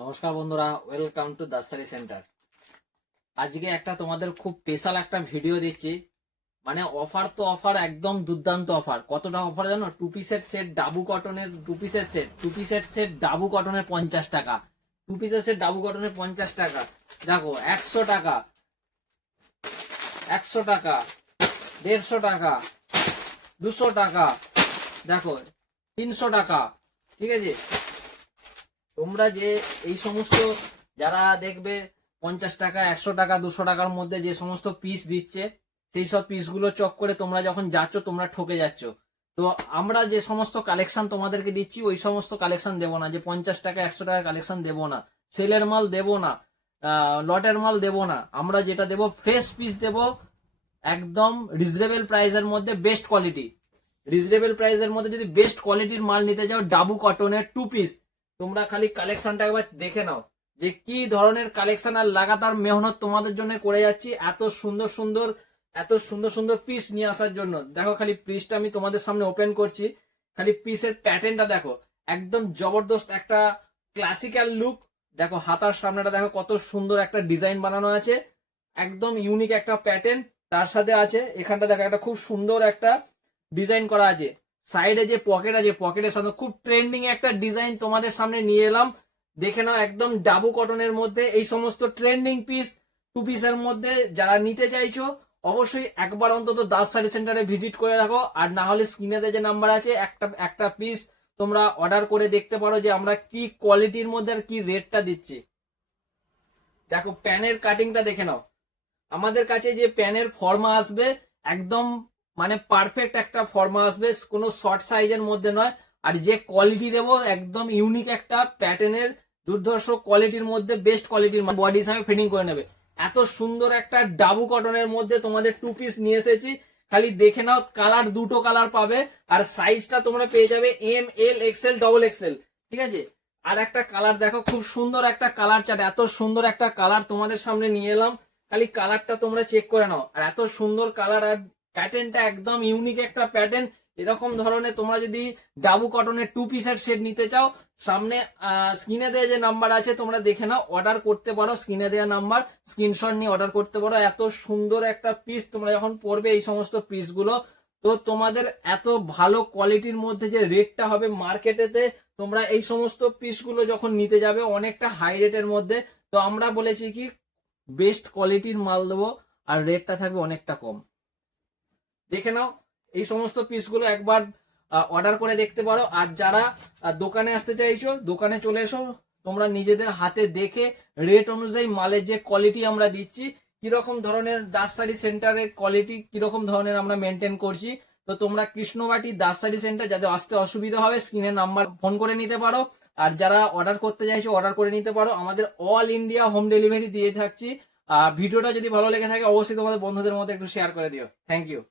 নমস্কার বন্ধুরা, welcome to দাসারি centre. আজকে একটা তোমাদের খুব স্পেশাল একটা ভিডিও দিচ্ছি। মানে অফার তো অফার, একদম দুর্দান্ত অফার। কতটা অফার জানো? টু পিসের সেট ডাবু কটনের, টু পিসের সেট ডাবু কটনের 50 টাকা। টু পিসের সেট ডাবু কটনের 50 টাকা। দেখো 100 টাকা, 100 টাকা, 150 টাকা, 200 টাকা, দেখো 300 টাকা। ঠিক আছে, তোমরা যে এই সমস্ত যারা দেখবে 50 টাকা, 100 টাকা, 200 টাকার মধ্যে যে সমস্ত পিস দিচ্ছে, সেই সব পিসগুলো চক্করে তোমরা যখন যাচ্ছ তোমরা ঠকে যাচ্ছ। তো আমরা যে সমস্ত কালেকশন তোমাদেরকে দিচ্ছি ওই সমস্ত কালেকশন দেবো না, যে 50 টাকা 100 টাকার কালেকশন দেবো না, সেলের মাল দেবো না, লটের মাল দেবো না। আমরা যেটা দেবো ফ্রেশ পিস দেবো, একদম রিজনেবল প্রাইসের মধ্যে বেস্ট কোয়ালিটি। রিজনেবল প্রাইসের মধ্যে যদি বেস্ট কোয়ালিটির মাল নিতে যাও, ডাবু কটনের টু পিস, তোমরা খালি কালেকশনটা একবার দেখে নাও যে কি ধরনের কালেকশন। আর লাগাতার মেহনত তোমাদের জন্য করে যাচ্ছি এত সুন্দর সুন্দর পিস নিয়ে আসার জন্য। দেখো খালি পিসটা আমি তোমাদের সামনে ওপেন করছি, খালি পিসের প্যাটার্নটা দেখো, একদম জবরদস্ত একটা ক্লাসিক্যাল লুক। দেখো হাতার সামনেটা দেখো কত সুন্দর একটা ডিজাইন বানানো আছে, একদম ইউনিক একটা প্যাটার্ন। তার সাথে আছে এখানটা দেখো একটা খুব সুন্দর একটা ডিজাইন করা আছে। সাইডে যে পকেট আছে, পকেটের সাথে খুব ট্রেন্ডিং একটা ডিজাইন তোমাদের সামনে নিয়ে এলাম। দেখে নাও, একদম ডাবু কটনের মধ্যে এই সমস্ত ট্রেন্ডিং পিস, টু পিসের মধ্যে যারা নিতে চাইছো অবশ্যই একবার অন্তত দাস শাড়ি সেন্টারে ভিজিট করে রাখো। আর না হলে স্ক্রিনেতে যে নাম্বার আছে, একটা একটা পিস তোমরা অর্ডার করে দেখতে পারো যে আমরা কি কোয়ালিটির মধ্যে আর কি রেটটা দিচ্ছি। দেখো প্যানের কাটিংটা দেখে নাও, আমাদের কাছে যে প্যানের ফর্মা আসবে একদম মানে পারফেক্ট একটা ফর্মা আসবে, কোনো শর্ট সাইজের মধ্যে নয়। আর যে কোয়ালিটি দেবো একদম ইউনিক একটা প্যাটার্নের, দুর্ধর্ষ কোয়ালিটির মধ্যে বেস্ট কোয়ালিটির বডি হিসাবে ফিটিং করে নেবে। এত সুন্দর একটা ডাবু কটনের মধ্যে তোমাদের টু পিস নিয়ে এসেছি। খালি দেখে নাও, কালার দুটো কালার পাবে, আর সাইজটা তোমরা পেয়ে যাবে এম, এল, এক্সেল, ডবল এক্সেল। ঠিক আছে, আর একটা কালার দেখো, খুব সুন্দর একটা কালার চার্ট, এত সুন্দর একটা কালার তোমাদের সামনে নিয়ে এলাম। খালি কালারটা তোমরা চেক করে নাও, আর এত সুন্দর কালার, আর প্যাটার্নটা একদম ইউনিক একটা প্যাটার্ন। এরকম ধরনের তোমরা যদি ডাবু কটনের টু পিসের সেট নিতে চাও, সামনে স্ক্রিনে দেওয়া যে নাম্বার আছে তোমরা দেখে নাও, অর্ডার করতে পারো। স্ক্রিনে দেওয়া নাম্বার স্ক্রিনশট নিয়ে অর্ডার করতে পারো। এত সুন্দর একটা পিস তোমরা যখন পড়বে এই সমস্ত পিসগুলো, তো তোমাদের এত ভালো কোয়ালিটির মধ্যে যে রেটটা হবে মার্কেটেতে, তোমরা এই সমস্ত পিসগুলো যখন নিতে যাবে অনেকটা হাই রেটের মধ্যে, তো আমরা বলেছি কি বেস্ট কোয়ালিটির মাল দেবো আর রেটটা থাকবে অনেকটা কম। দেখে নাও, এই সমস্ত পিসগুলো একবার অর্ডার করে দেখতে পারো। আর যারা দোকানে আসতে চাইছো, দোকানে চলে এসো, তোমরা নিজেদের হাতে দেখে রেট অনুযায়ী মালের যে কোয়ালিটি আমরা দিচ্ছি, কিরকম ধরনের দাস শাড়ি সেন্টারের কোয়ালিটি কিরকম ধরনের আমরা মেনটেন করছি। তো তোমরা কৃষ্ণবাটি দাস শাড়ি সেন্টার, যাদের আসতে অসুবিধা হবে স্ক্রিনে নাম্বার ফোন করে নিতে পারো। আর যারা অর্ডার করতে চাইছো অর্ডার করে নিতে পারো, আমাদের অল ইন্ডিয়া হোম ডেলিভারি দিয়ে থাকছি। ভিডিওটা যদি ভালো লেগে থাকে অবশ্যই তোমাদের বন্ধুদের মধ্যে একটু শেয়ার করে দিও। Thank you.